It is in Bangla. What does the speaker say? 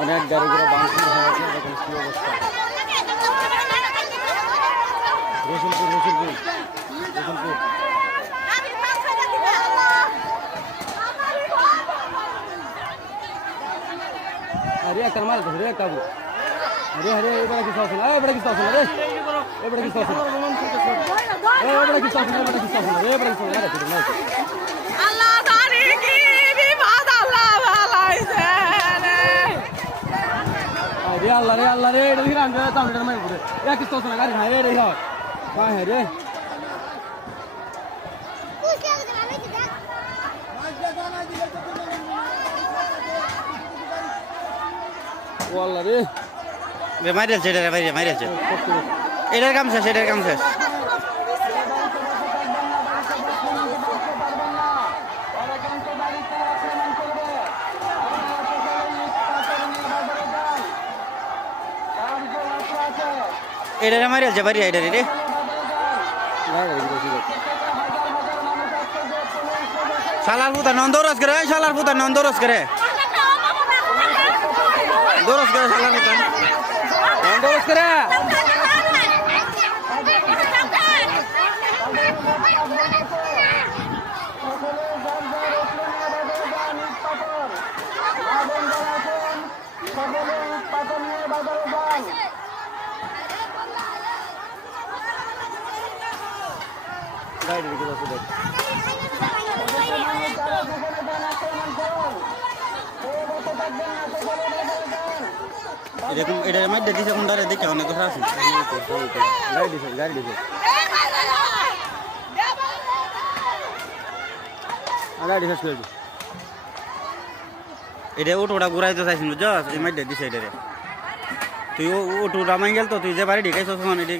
অনেক গাড়িগুলো বাংলাদেশ হয়ে আছে দেখুন কি অবস্থা রসুলপুর अरे करमाल रे काबू अरे अरे ये बड़ा किस्सा सुना ए बड़ा किस्सा सुना रे ए बड़ा किस्सा सुना ए बड़ा किस्सा सुना ए बड़ा किस्सा सुना अल्लाह तारी की भी बात अल्लाह वाला इसे अरे अल्लाह रे देखिर अंदर तामड़े में पूरे या किस्सा सुना गाड़ी हाय रे रे कहां है रे والله রে বে মাইরেছে এটা ভাই মাইরেছে এটার কাম শেষ এটার কাম শেষ এটারে মাইরেছে বাড়ি এটারে রে শালার পুতা নন্দরস করে শালার পুতা নন্দরস করে দরস করে শালার পুতা দরস করে গাড়ি দিকে বসে দেখ এরকম এটার মধ্যে দিছে কোনটারে দেখে অনেক কথা আছে গাড়ি দিছে এটা ওটা ঘুরাইতে চাইছিল বুঝছ এই মধ্যে দিছে এটারে তুই ওটা মাই গেল তো তুই যে বাড়ি ঢেকাইছ তখন এটি